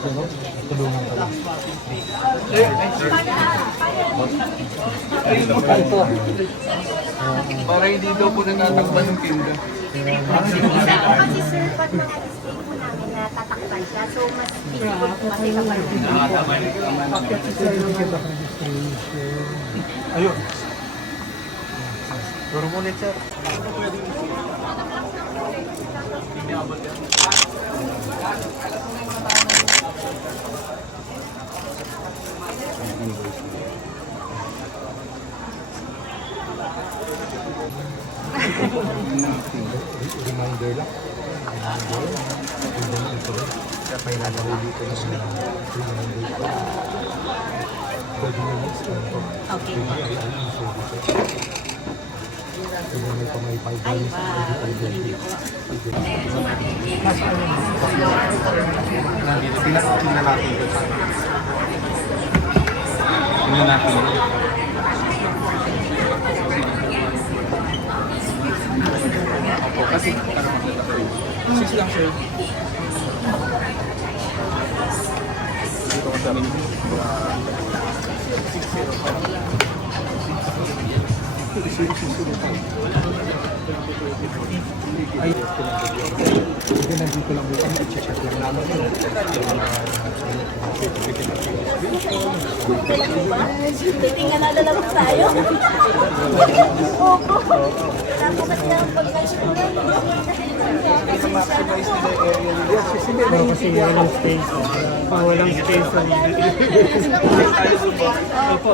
Ano? Tulungan ka lang. Ito. Para hindi daw po natatakban ng tinda. Kasi sir, pag mga mistake po namin na tatakpan siya, so mas difficult po kasi kapag Certificate of registration. Ayun. Turo mo ulit, sir. Reminder lang. Kaya pa inagawa dito ng reminder ko. 30 minutes. Okay. Kaya may pamay 5 minutes. Nandito, tingnan natin ito. Tingnan natin. Opo, kasi ano magtatapos. 6 lang sir. Dito ko sa rin. Ay, hindi nandito lang dito. I-check lang namin. titingnan na lang tayo. Opo. Tapos kasi ang pagkasunod. Maximize nila yung area nila. Kasi walang space. Walang space. Tayo po ba? Opo.